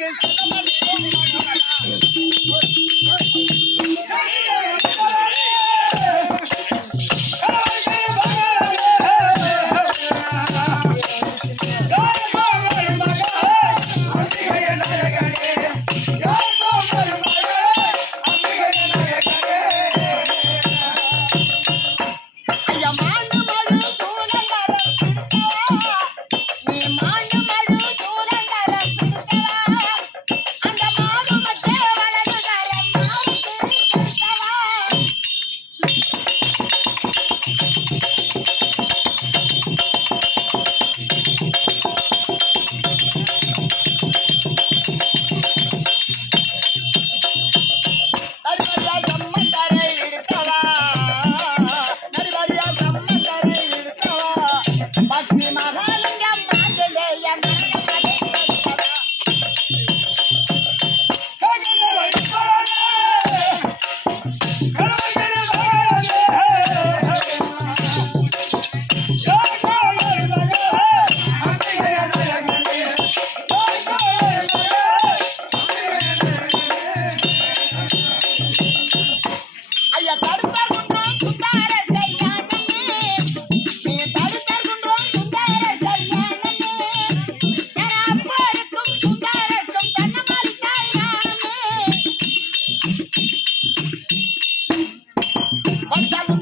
Lakers. What the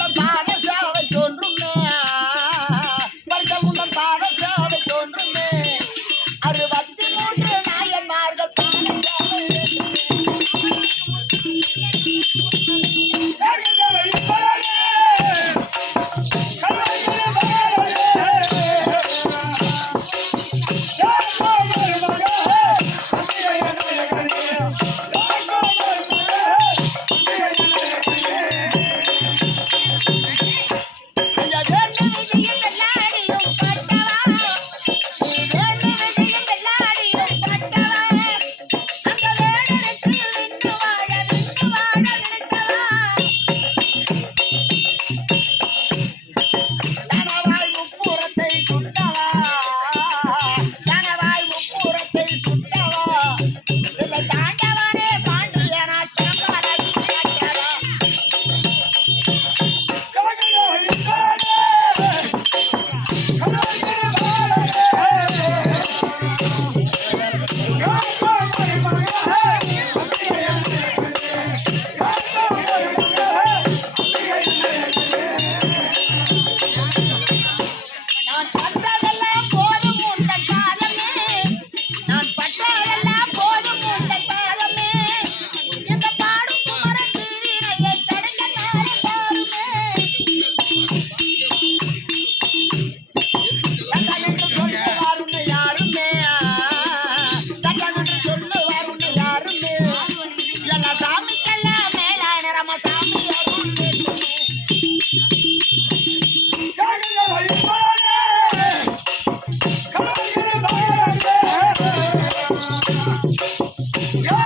Yeah!